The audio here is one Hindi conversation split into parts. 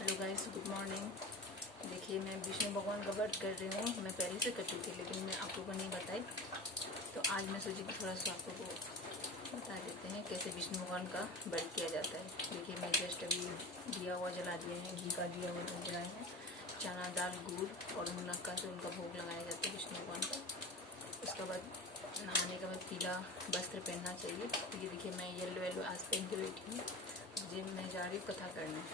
Hello guys, good morning. देखिए, मैं विष्णु भगवान का व्रत कर रही हूँ। मैं पहले से करती थी लेकिन मैं आप लोगों को नहीं बताई, तो आज मैं सोची कि थोड़ा सा आप लोगों को बता देते हैं कैसे विष्णु भगवान का व्रत किया जाता है। देखिए, मैं जस्ट अभी दिया हुआ जला दिए हैं, घी का दिया हुआ जलाए हैं, चना दाल गुड़ और मुनक्का से उनका भोग लगाया जाता है विष्णु भगवान का। उसके बाद नहाने के बाद पीला वस्त्र पहनना चाहिए। तो ये देखिए, मैं येलो आज पहन के बैठी हूँ। जिम में जा रही हूँ कथा करने।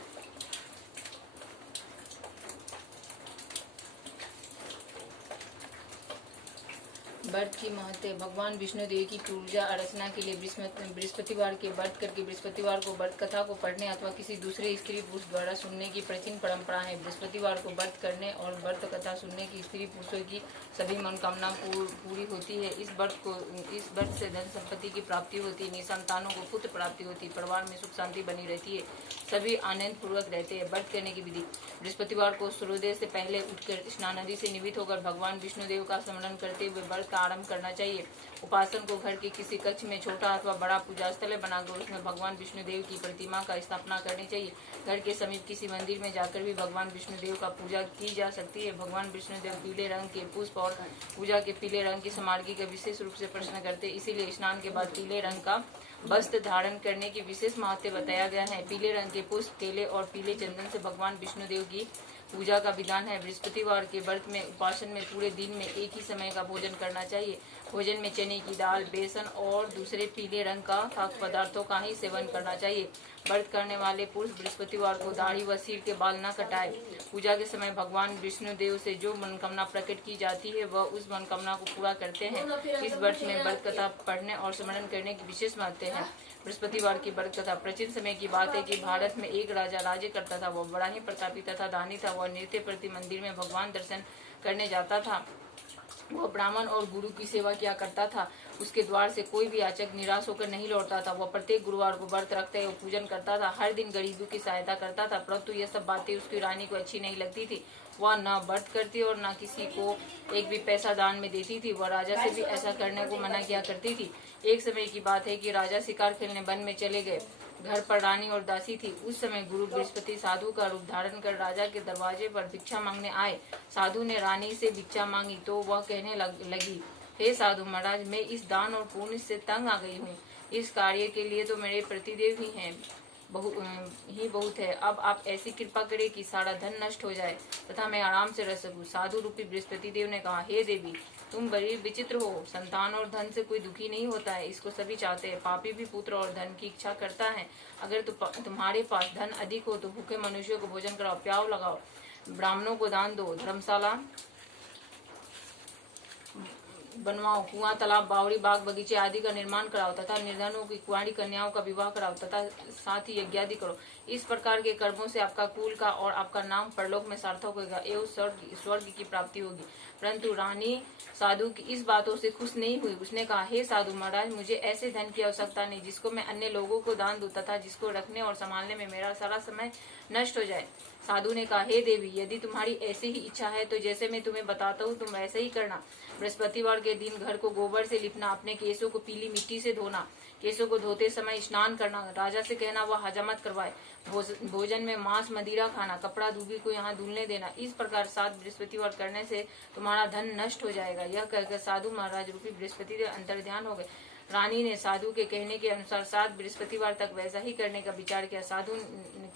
व्रत की महत्व। भगवान विष्णुदेव की पूजा अर्चना के लिए बृहस्पतिवार के व्रत करके बृहस्पतिवार को व्रत कथा को पढ़ने अथवा किसी दूसरे स्त्री पुरुष द्वारा सुनने की प्राचीन परंपरा है। बृहस्पतिवार को व्रत करने और व्रत कथा सुनने की स्त्री पुरुषों की सभी मनोकामना पूरी होती है। इस व्रत से धन संपत्ति की प्राप्ति होती है, निसंतानों को पुत्र प्राप्ति होती है, परिवार में सुख शांति बनी रहती है, सभी आनंद पूर्वक रहते हैं। व्रत करने की विधि। बृहस्पतिवार को सूर्योदय से पहले उठकर स्नान आदि से निवृत्त होकर भगवान विष्णुदेव का स्मरण करते हुए व्रत का आरंभ करना चाहिए। उपासन को घर के किसी कक्ष में छोटा अथवा बड़ा पूजा स्थल बनाकर उसमें भगवान विष्णुदेव की प्रतिमा का स्थापना करनी चाहिए। घर के समीप किसी मंदिर में जाकर भी भगवान विष्णुदेव का पूजा की जा सकती है। भगवान विष्णुदेव पीले रंग के पुष्प और पूजा के पीले रंग की सामग्री का विशेष रूप से प्रश्न करते, इसीलिए स्नान के बाद पीले रंग का वस्त्र धारण करने की विशेष महत्व बताया गया है। पीले रंग के पुष्प, केले और पीले चंदन से भगवान विष्णुदेव की पूजा का विधान है। बृहस्पतिवार के व्रत में उपासन में पूरे दिन में एक ही समय का भोजन करना चाहिए। भोजन में चने की दाल, बेसन और दूसरे पीले रंग का खाद्य पदार्थों का ही सेवन करना चाहिए। व्रत करने वाले पुरुष बृहस्पतिवार को दाढ़ी व सिर के बाल न कटाए। पूजा के समय भगवान विष्णुदेव से जो मनोकामना प्रकट की जाती है वह उस मनोकामना को पूरा करते हैं। इस व्रत में व्रत कथा पढ़ने और स्मरण करने की विशेष महत्व है। बृहस्पतिवार की व्रत कथा। प्राचीन समय की बात है कि भारत में एक राजा राज्य करता था। वह बड़ा ही प्रतापी तथा दानी था। वह नृत्य प्रति मंदिर में भगवान दर्शन करने जाता था। वह ब्राह्मण और गुरु की सेवा किया करता था। उसके द्वार से कोई भी याचक निराश होकर नहीं लौटता था। वह प्रत्येक गुरुवार को व्रत रखते हुए पूजन करता था। हर दिन गरीबों की सहायता करता था। परंतु यह सब बातें उसकी रानी को अच्छी नहीं लगती थी। वह न व्रत करती और न किसी को एक भी पैसा दान में देती थी। वह राजा से भी ऐसा करने को मना किया करती थी। एक समय की बात है कि राजा शिकार खेलने वन में चले गए। घर पर रानी और दासी थी। उस समय गुरु बृहस्पति साधु का रूप धारण कर राजा के दरवाजे पर भिक्षा मांगने आए। साधु ने रानी से भिक्षा मांगी तो वह कहने लगी, हे साधु महाराज, मैं इस दान और पुण्य से तंग आ गई हूँ। इस कार्य के लिए तो मेरे प्रतिदेव ही हैं, बहुत है। अब आप ऐसी कृपा करें कि सारा धन नष्ट हो जाए तथा मैं आराम से रह सकूं। साधु रूपी बृहस्पति देव ने कहा, हे देवी, तुम बड़ी विचित्र हो। संतान और धन से कोई दुखी नहीं होता है, इसको सभी चाहते हैं। पापी भी पुत्र और धन की इच्छा करता है। अगर तुम्हारे पास धन अधिक हो तो भूखे मनुष्यों को भोजन कराओ, प्याव लगाओ, ब्राह्मणों को दान दो, धर्मशाला बनवाओ, कुआं, तालाब, बावड़ी, बाग, बगीचे आदि का निर्माण कराओ तथा निर्धनों की कुंवारी कन्याओं का विवाह कराओ तथा साथ ही यज्ञ आदि करो। इस प्रकार के कर्मों से आपका कुल का और आपका नाम परलोक में सार्थक होगा एवं स्वर्ग की प्राप्ति होगी। परंतु रानी साधु की इस बातों से खुश नहीं हुई। उसने कहा, हे साधु महाराज, मुझे ऐसे धन की आवश्यकता नहीं जिसको मैं अन्य लोगों को दान दूं तथा जिसको रखने और संभालने में मेरा सारा समय नष्ट हो जाए। साधु ने कहा, हे देवी, यदि तुम्हारी ऐसी ही इच्छा है तो जैसे मैं तुम्हें बताता हूँ तुम ऐसे ही करना। बृहस्पतिवार के दिन घर को गोबर से लिपना, अपने केसों को पीली मिट्टी से धोना, केसों को धोते समय स्नान करना, राजा से कहना वह हजामत करवाए, भोजन में मांस मदिरा खाना, कपड़ा दूबी को यहाँ धुलने देना। इस प्रकार 7 बृहस्पतिवार करने से तुम्हारा धन नष्ट हो जाएगा। यह कहकर साधु महाराज रूपी बृहस्पति देव अंतर्ध्यान हो गए। रानी ने साधु के कहने के अनुसार 7 बृहस्पतिवार तक वैसा ही करने का विचार किया। साधु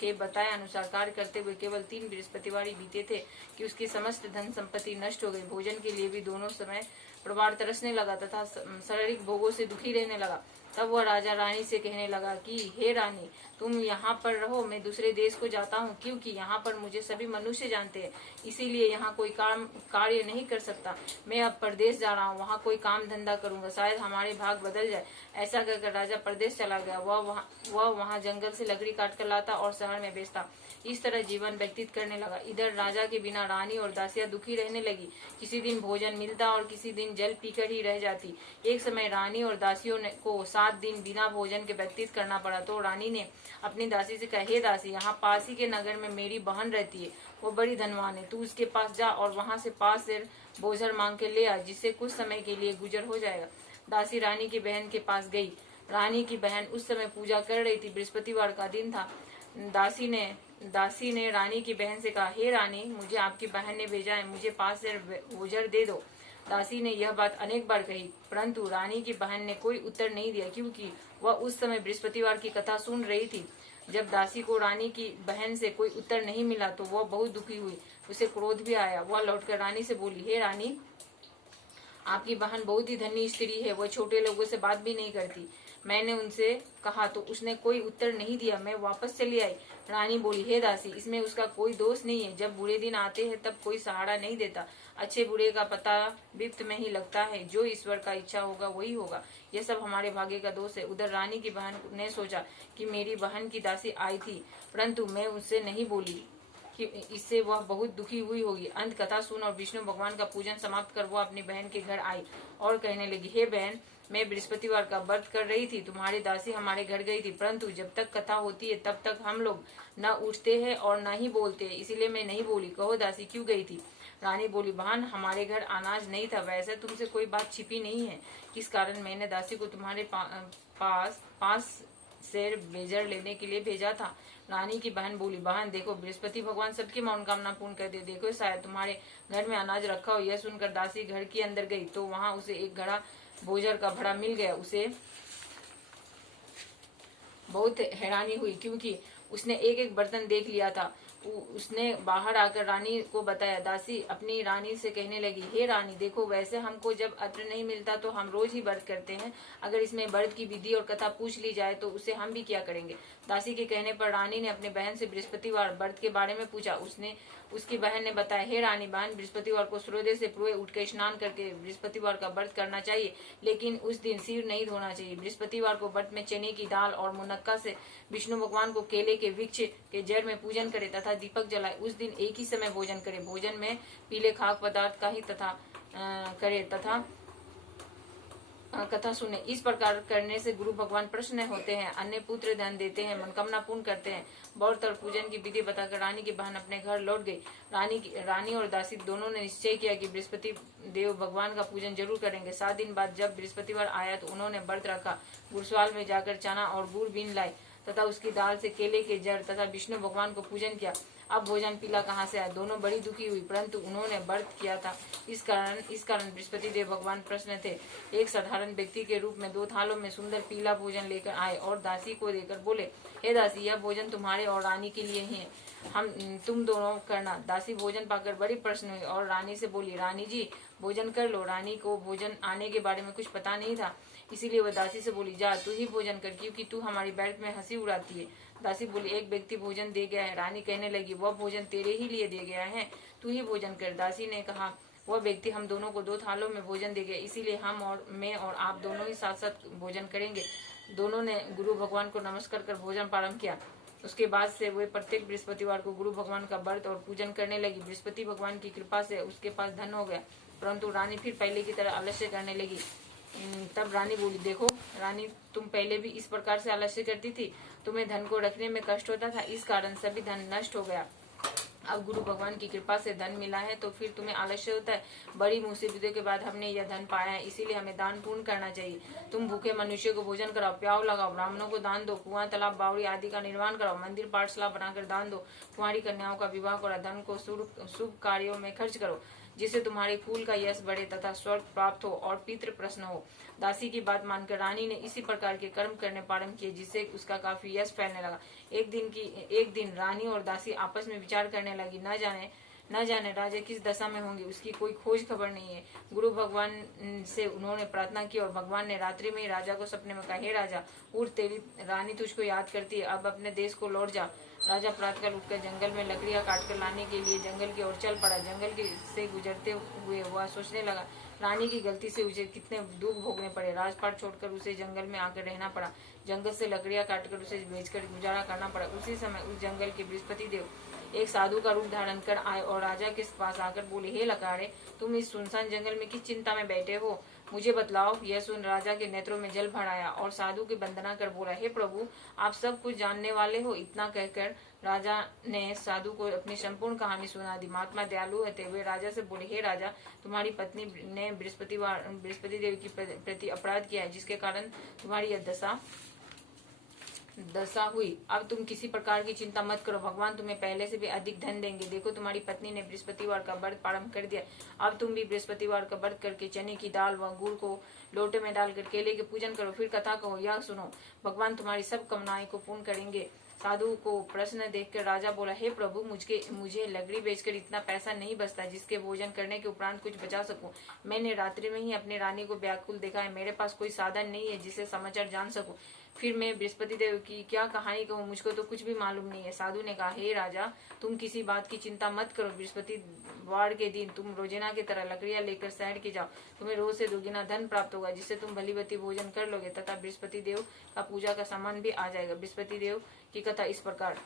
के बताए अनुसार कार्य करते हुए केवल 3 बृहस्पतिवार ही बीते थे कि उसकी समस्त धन संपत्ति नष्ट हो गई। भोजन के लिए भी दोनों समय प्रवार तरसने लगा तथा शारीरिक भोगों से दुखी रहने लगा। तब वह राजा रानी से कहने लगा कि हे रानी, तुम यहाँ पर रहो, मैं दूसरे देश को जाता हूँ, क्योंकि यहाँ पर मुझे सभी मनुष्य जानते हैं, इसीलिए यहाँ कोई कार्य नहीं कर सकता। मैं अब परदेश जा रहा हूँ, वहाँ कोई काम धंधा करूंगा, शायद हमारे भाग बदल जाए। ऐसा कहकर राजा परदेश चला गया। वह वहाँ जंगल से लकड़ी काट कर लाता और शहर में बेचता। इस तरह जीवन व्यतीत करने लगा। इधर राजा के बिना रानी और दासियां दुखी रहने लगी। किसी दिन भोजन मिलता और किसी दिन जल पीकर ही रह जाती। एक समय रानी और दासियों को 7 दिन बिना भोजन के व्यतीत करना पड़ा तो रानी ने अपनी दासी से कहा, हे दासी, यहाँ पास ही के नगर में मेरी बहन रहती है, वो बड़ी धनवान है, तू उसके पास जा और वहाँ से 5 सेर बोझर मांग के ले आ, जिससे कुछ समय के लिए गुजर हो जाएगा। दासी रानी की बहन के पास गई। रानी की बहन उस समय पूजा कर रही थी। बृहस्पतिवार का दिन था। दासी ने दासी ने रानी की बहन से कहा, हे रानी, मुझे आपकी बहन ने भेजा है, मुझे 5 सेर ओजर दे दो। दासी ने यह बात अनेक बार कही, परंतु रानी की बहन ने कोई उत्तर नहीं दिया, क्योंकि वह उस समय बृहस्पतिवार की कथा सुन रही थी। जब दासी को रानी की बहन से कोई उत्तर नहीं मिला तो वह बहुत दुखी हुई, उसे क्रोध भी आया। वह लौटकर रानी से बोली, हे रानी, आपकी बहन बहुत ही धनी स्त्री है, वह छोटे लोगों से बात भी नहीं करती। मैंने उनसे कहा तो उसने कोई उत्तर नहीं दिया, मैं वापस चली आई। रानी बोली, हे दासी, इसमें उसका कोई दोष नहीं है। जब बुरे दिन आते हैं तब कोई सहारा नहीं देता। अच्छे बुरे का पता विप्त में ही लगता है, जो ईश्वर का इच्छा होगा वही होगा। यह सब हमारे भाग्य का दोष है। उधर रानी की बहन ने सोचा कि मेरी बहन की दासी आई थी, परंतु मैं उससे नहीं बोली कि इससे वह बहुत दुखी हुई होगी। अंत कथा सुन और विष्णु भगवान का पूजन समाप्त कर वह अपनी बहन के घर आई और कहने लगी, हे बहन, मैं बृहस्पतिवार का व्रत कर रही थी, तुम्हारी दासी हमारे घर गई थी, परंतु जब तक कथा होती है तब तक हम लोग न उठते हैं और न ही बोलते हैं, इसीलिए मैं नहीं बोली। कहो दासी, क्यों गई थी? रानी बोली, बहन, हमारे घर अनाज नहीं था, वैसे तुमसे कोई बात छिपी नहीं है। इस कारण मैंने दासी को तुम्हारे पास 5 सेर बेजर लेने के लिए भेजा था। रानी की बहन बोली, बहन देखो, बृहस्पति भगवान सबकी मनोकामना पूर्ण कर दे। देखो, शायद तुम्हारे घर में अनाज रखा हो। यह सुनकर दासी घर के अंदर गई तो वहां उसे एक घड़ा भोजन का भड़ा मिल गया। उसे बहुत हैरानी हुई, क्योंकि उसने एक एक बर्तन देख लिया था। उसने बाहर आकर रानी को बताया। दासी अपनी रानी से कहने लगी, हे रानी, देखो, वैसे हमको जब अन्न नहीं मिलता तो हम रोज ही व्रत करते हैं। अगर इसमें व्रत की विधि और कथा पूछ ली जाए तो उसे हम भी क्या करेंगे। दासी के कहने पर रानी ने अपनी बहन से बृहस्पतिवार व्रत के बारे में पूछा। उसकी बहन ने बताया, हे रानी बहन, बृहस्पतिवार को सूर्योदय से पूर्व उठकर स्नान करके बृहस्पतिवार का व्रत करना चाहिए, लेकिन उस दिन सिर नहीं धोना चाहिए। बृहस्पतिवार को व्रत में चने की दाल और मुनक्का से विष्णु भगवान को केले के वृक्ष के जड़ में पूजन करे तथा दीपक जलाए। उस दिन एक ही समय भोजन करे। भोजन में पीले खाद्य पदार्थ का ही करे तथा कथा सुने। इस प्रकार करने से गुरु भगवान प्रसन्न होते हैं, अन्य पुत्र धन देते हैं, मनोकामना पूर्ण करते हैं। व्रत और पूजन की विधि बताकर रानी की बहन अपने घर लौट गई। रानी और दासी दोनों ने निश्चय किया कि बृहस्पति देव भगवान का पूजन जरूर करेंगे। 7 दिन बाद जब बृहस्पतिवार आया तो उन्होंने व्रत रखा। गुरसवाल में जाकर चना और गुड़ बीन लाए तथा उसकी दाल से केले के जड़ तथा विष्णु भगवान को पूजन किया। अब भोजन पीला कहाँ से आया? दोनों बड़ी दुखी हुई, परंतु उन्होंने व्रत किया था। इस कारण बृहस्पति देव भगवान प्रसन्न थे। एक साधारण व्यक्ति के रूप में 2 थालों में सुंदर पीला भोजन लेकर आए और दासी को देकर बोले, हे दासी, यह भोजन तुम्हारे और रानी के लिए ही है, तुम दोनों करना। दासी भोजन पाकर बड़ी प्रसन्न हुई और रानी से बोली, रानी जी, भोजन कर लो। रानी को भोजन आने के बारे में कुछ पता नहीं था, इसीलिए वह दासी से बोली, जा तू ही भोजन कर, क्योंकि तू हमारी बैठ में हंसी उड़ाती है। दासी बोली, एक व्यक्ति भोजन दे गया है। रानी कहने लगी, वह भोजन तेरे ही लिए दे गया है, तू ही भोजन कर। दासी ने कहा, वह व्यक्ति हम दोनों को 2 थालों में भोजन दे गया, इसीलिए मैं और आप दोनों ही साथ साथ भोजन करेंगे। दोनों ने गुरु भगवान को नमस्कार कर भोजन प्रारंभ किया। उसके बाद से वे प्रत्येक बृहस्पतिवार को गुरु भगवान का व्रत और पूजन करने लगी। बृहस्पति भगवान की कृपा से उसके पास धन हो गया, परंतु रानी फिर पहले की तरह आलस्य करने लगी। तब रानी बोली, देखो रानी, तुम पहले भी इस प्रकार से आलस्य करती थी, तुम्हें धन को रखने में कष्ट होता था, इस कारण सभी धन नष्ट हो गया। अब गुरु भगवान की कृपा से धन मिला है तो फिर तुम्हें आलस्य होता है। बड़ी मुसीबतों के बाद हमने यह धन पाया है, इसीलिए हमें दान पूर्ण करना चाहिए। तुम भूखे मनुष्य को भोजन कराओ, प्याव लगाओ, ब्राह्मणों को दान दो, कुआं, तालाब, बावड़ी आदि का निर्माण कराओ, मंदिर पाठशाला बनाकर दान दो, कुंवारी कन्याओं का विवाह करो, धन को शुभ कार्यों में खर्च करो, जिससे तुम्हारे कुल का यश बढ़े तथा स्वर्ग प्राप्त हो और पितृ प्रसन्न हो। दासी की बात मानकर रानी ने इसी प्रकार के कर्म करने प्रारंभ किए, जिससे उसका काफी यश फैलने लगा। एक दिन रानी और दासी आपस में विचार करने लगी, न जाने राजा किस दशा में होंगे, उसकी कोई खोज खबर नहीं है। गुरु भगवान से उन्होंने प्रार्थना की और भगवान ने रात्रि में ही राजा को सपने में कहा, हे राजा, उठ, तेरी रानी तुझको याद करती है, अब अपने देश को लौट जा। राजा प्रातःकाल उठकर जंगल में लकड़ियां काटकर लाने के लिए जंगल की ओर चल पड़ा। जंगल से गुजरते हुए वह सोचने लगा, रानी की गलती से उसे कितने दुख भोगने पड़े। राजपाट छोड़कर उसे जंगल में आकर रहना पड़ा। जंगल से लकड़ियां काटकर उसे बेचकर गुजारा करना पड़ा। उसी समय उस जंगल के बृहस्पति देव एक साधु का रूप धारण कर आए और राजा के पास आकर बोले, हे लकारे, तुम इस सुनसान जंगल में किस चिंता में बैठे हो, मुझे बतलाओ। यह सुन राजा के नेत्रों में जल भर आया और साधु की वंदना कर बोला, हे प्रभु, आप सब कुछ जानने वाले हो। इतना कहकर राजा ने साधु को अपनी संपूर्ण कहानी सुना दी। महात्मा दयालु होते हुए राजा से बोले, हे राजा, तुम्हारी पत्नी ने बृहस्पति देव की प्रति अपराध किया है, जिसके कारण तुम्हारी यह दशा दशा हुई। अब तुम किसी प्रकार की चिंता मत करो, भगवान तुम्हें पहले से भी अधिक धन देंगे। देखो तुम्हारी पत्नी ने बृहस्पतिवार का व्रत प्रारंभ कर दिया। अब तुम भी बृहस्पतिवार का व्रत करके चने की दाल व गुड़ को लोटे में डालकर केले के पूजन करो, फिर कथा कहो। यह सुनो, भगवान तुम्हारी सब कामनाएं को पूर्ण करेंगे। साधु को प्रश्न देखकर राजा बोला, हे प्रभु, मुझे लकड़ी बेचकर इतना पैसा नहीं बचता जिसके भोजन करने के उपरांत कुछ बचा सकूं। मैंने रात्रि में ही अपनी रानी को व्याकुल देखा है। मेरे पास कोई साधन नहीं है जिससे समाचार जान सकूं। फिर मैं बृहस्पति देव की क्या कहानी कहूँ, मुझको तो कुछ भी मालूम नहीं है। साधु ने कहा, हे राजा, तुम किसी बात की चिंता मत करो। बृहस्पतिवार के दिन तुम रोजाना की तरह लकड़ियां लेकर शहर के जाओ। तुम्हें रोज से दोगुना धन प्राप्त होगा, जिससे तुम भलीभांति भोजन कर लोगे तथा बृहस्पति देव का पूजा का सामान भी आ जाएगा। बृहस्पति देव की कथा इस प्रकार।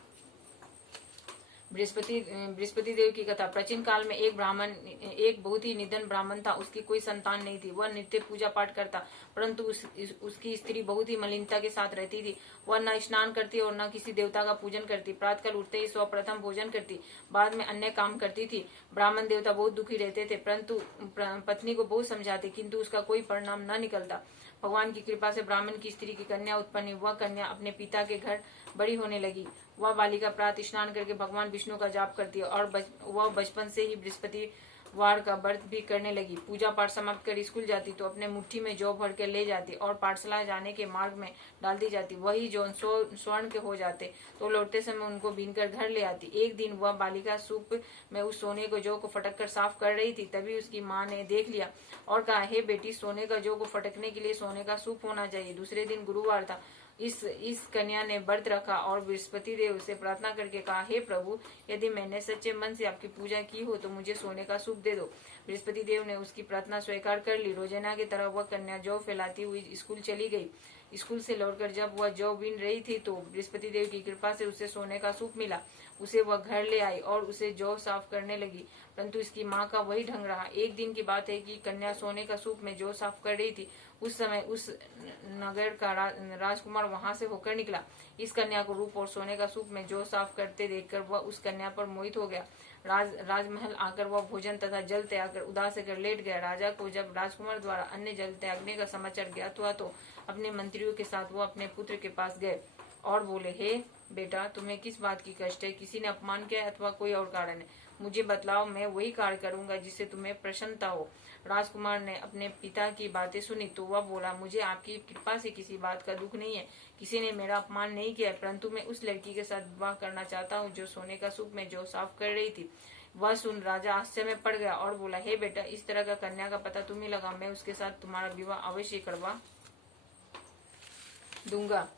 बृहस्पति देव की कथा। प्राचीन काल में एक बहुत ही निधन ब्राह्मण था। उसकी कोई संतान नहीं थी। वह नित्य पूजा पाठ करता, परंतु उसकी स्त्री बहुत ही मलिनता के साथ रहती थी। वह न स्नान करती और न किसी देवता का पूजन करती। प्रातःकाल उठते ही सर्वप्रथम भोजन करती, बाद में अन्य काम करती थी। ब्राह्मण देवता बहुत दुखी रहते थे, परंतु पत्नी को बहुत समझाते, किंतु उसका कोई परिणाम न निकलता। भगवान की कृपा से ब्राह्मण की स्त्री की कन्या उत्पन्न हुई। वह कन्या अपने पिता के घर बड़ी होने लगी। वह बालिका प्रातः स्नान करके भगवान विष्णु का जाप करती है और वह बचपन से ही बृहस्पतिवार का व्रत भी करने लगी। पूजा पाठ समाप्त कर स्कूल जाती तो अपने मुट्ठी में जौ भर कर ले जाती और पाठशाला जाने के मार्ग में डाल दी जाती। वही जौ स्वर्ण के हो जाते तो लौटते समय उनको बीनकर घर ले आती। एक दिन वह बालिका सूप में उस सोने को जौ को फटक कर साफ कर रही थी। तभी उसकी माँ ने देख लिया और कहा, हे बेटी, सोने का जौ को फटकने के लिए सोने का सूप होना चाहिए। दूसरे दिन गुरुवार था। इस कन्या ने व्रत रखा और बृहस्पति देव से प्रार्थना करके कहा, हे प्रभु, यदि मैंने सच्चे मन से आपकी पूजा की हो तो मुझे सोने का सूप दे दो। बृहस्पति देव ने उसकी प्रार्थना स्वीकार कर ली। रोजाना की तरह वह कन्या जौ फैलाती हुई स्कूल चली गई। स्कूल से लौटकर जब वह जौ बीन रही थी तो बृहस्पति देव की कृपा से उसे सोने का सूप मिला। उसे वह घर ले आई और उसे जौ साफ करने लगी, परंतु इसकी माँ का वही ढंग रहा। एक दिन की बात है कि कन्या सोने का सूप में जौ साफ कर रही थी। उस समय उस नगर का राजकुमार वहां से होकर निकला। इस कन्या को रूप और सोने का सूप में जौ साफ करते देखकर वह उस कन्या पर मोहित हो गया। राजमहल आकर वह भोजन तथा जल त्याग कर उदास होकर लेट गया। राजा को जब राजकुमार द्वारा अन्य जल त्यागने का समाचार ज्ञात हुआ तो अपने मंत्रियों के साथ वो अपने पुत्र के पास गए और बोले, हे बेटा, तुम्हें किस बात की कष्ट है? किसी ने अपमान किया अथवा कोई और कारण है? मुझे बतलाओ, मैं वही कार्य करूंगा जिससे तुम्हें प्रसन्नता हो। राजकुमार ने अपने पिता की बातें सुनी तो वह बोला, मुझे आपकी कृपा से किसी बात का दुख नहीं है। किसी ने मेरा अपमान नहीं किया, परंतु मैं उस लड़की के साथ विवाह करना चाहता हूँ जो सोने का सूप में जौ साफ कर रही थी। वह सुन राजा आश्चर्य में पड़ गया और बोला, हे बेटा, इस तरह का कन्या का पता तुम ही लगा, मैं उसके साथ तुम्हारा विवाह अवश्य करवा दूंगा।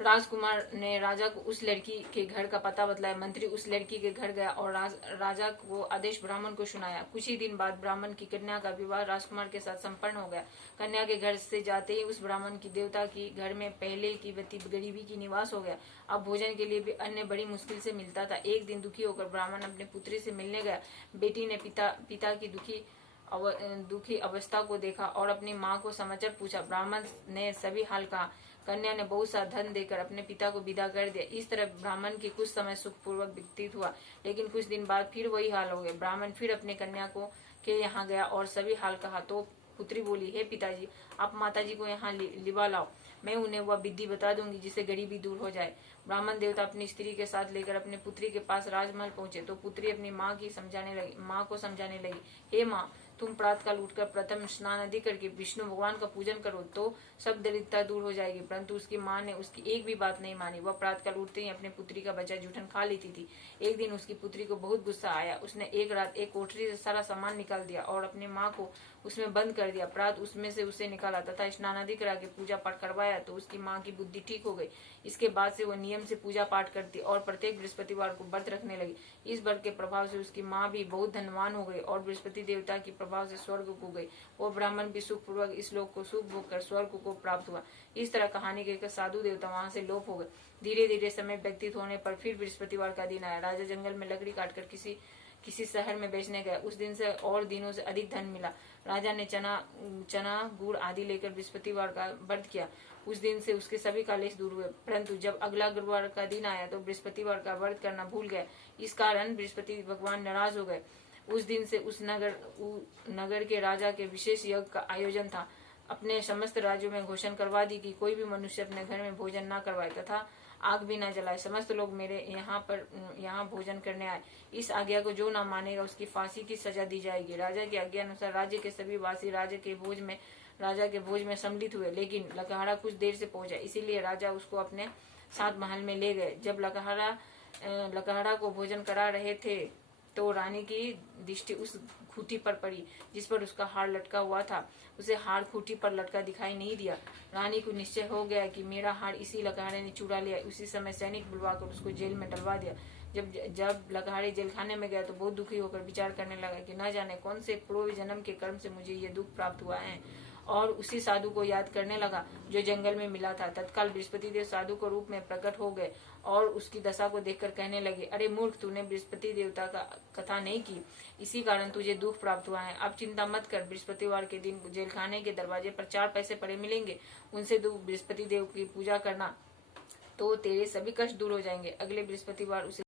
राजकुमार ने राजा को उस लड़की के घर का पता बतलाया। मंत्री उस लड़की के घर गया और राजा को आदेश ब्राह्मण को सुनाया। कुछ ही दिन बाद ब्राह्मण की कन्या का विवाह राजकुमार के साथ संपन्न हो गया। कन्या के घर से जाते ही उस ब्राह्मण की देवता की घर में पहले की गरीबी की निवास हो गया। अब भोजन के लिए भी अन्न बड़ी मुश्किल से मिलता था। एक दिन दुखी होकर ब्राह्मण अपने पुत्री से मिलने गया। बेटी ने पिता की दुखी अवस्था को देखा और अपनी माँ को समाचार पूछा। ब्राह्मण ने सभी हाल कहा। कन्या ने बहुत सा धन देकर अपने पिता को विदा कर दिया। इस तरह ब्राह्मण की कुछ समय सुखपूर्वक व्यतीत हुआ, लेकिन कुछ दिन बाद फिर वही हाल हो गया। ब्राह्मण फिर अपने कन्या के यहाँ गया और सभी हाल कहा तो पुत्री बोली, हे पिताजी, आप माताजी को यहाँ लिवा लाओ, मैं उन्हें वह विधि बता दूंगी जिससे गरीबी दूर हो जाए। ब्राह्मण देवता अपनी स्त्री के साथ लेकर अपनी पुत्री के पास राजमहल पहुंचे तो पुत्री अपनी माँ को समझाने लगी, हे माँ, तुम प्रातःकाल उठकर प्रथम स्नान आदि करके विष्णु भगवान का पूजन करो तो सब दरिद्रता दूर हो जाएगी। परंतु उसकी माँ ने उसकी एक भी बात नहीं मानी। वह प्रातःकाल उठते ही अपनी पुत्री का बच्चा जूठन खा लेती थी। एक दिन उसकी पुत्री को बहुत गुस्सा आया। उसने एक रात एक कोठरी से सारा सामान निकाल दिया और अपनी माँ को उसमें बंद कर दिया। प्रात उसमें से उसे निकाला तथा स्नान आदि करा के पूजा पाठ करवाया तो उसकी माँ की बुद्धि ठीक हो गई। इसके बाद से वह नियम से पूजा पाठ करती और प्रत्येक बृहस्पतिवार को व्रत रखने लगी। इस व्रत के प्रभाव से उसकी माँ भी बहुत धनवान हो गई और बृहस्पति देवता के प्रभाव से स्वर्ग को गई। वो ब्राह्मण भी सुखपूर्वक इस लोक को सुख भोग कर स्वर्ग को प्राप्त हुआ। इस तरह कहानी कहकर साधु देवता वहां से लोप हो गए। धीरे धीरे समय व्यतीत होने पर फिर बृहस्पतिवार का दिन आया। राजा जंगल में लकड़ी काटकर किसी शहर में बेचने गया। उस दिन से और दिनों से अधिक धन मिला। राजा ने चना गुड़ आदि लेकर बृहस्पतिवार का व्रत किया। उस दिन से उसके सभी कलेश दूर हुए। परंतु जब अगला गुरुवार का दिन आया तो बृहस्पतिवार का व्रत करना भूल गया। इस कारण बृहस्पति भगवान नाराज हो गए। उस दिन से उस नगर के राजा के विशेष यज्ञ का आयोजन था। अपने समस्त राज्यों में घोषणा करवा दी कि कोई भी मनुष्य अपने घर में भोजन न करवाए तथा आग भी न जलाए। समस्त लोग मेरे यहाँ भोजन करने आए। इस आज्ञा को जो न मानेगा उसकी फांसी की सजा दी जाएगी। राजा की आज्ञा अनुसार राज्य के सभी वासी राजा के भोज में सम्मिलित हुए, लेकिन लकहड़ा कुछ देर से पहुंचा, इसीलिए राजा उसको अपने साथ महल में ले गए। जब लकहड़ा को भोजन करा रहे थे तो रानी की दृष्टि उस खूंटी पर पड़ी जिस पर उसका हार लटका हुआ था। उसे हार खूंटी पर लटका दिखाई नहीं दिया। रानी को निश्चय हो गया कि मेरा हार इसी लकहड़े ने चुरा लिया। उसी समय सैनिक बुलवाकर उसको जेल में डलवा दिया। जब लकहड़े जेल खाने में गया तो बहुत दुखी होकर विचार करने लगा कि न जाने कौन से पूर्व जन्म के कर्म से मुझे ये दुख प्राप्त हुआ है, और उसी साधु को याद करने लगा जो जंगल में मिला था। तत्काल बृहस्पति देव साधु को रूप में प्रकट हो गए और उसकी दशा को देखकर कहने लगे, अरे मूर्ख, तूने बृहस्पति देवता का कथा नहीं की, इसी कारण तुझे दुख प्राप्त हुआ है। अब चिंता मत कर, बृहस्पतिवार के दिन जेलखाने के दरवाजे पर 4 पैसे पड़े मिलेंगे, उनसे तू बृहस्पति देव की पूजा करना तो तेरे सभी कष्ट दूर हो जाएंगे। अगले बृहस्पतिवार उसे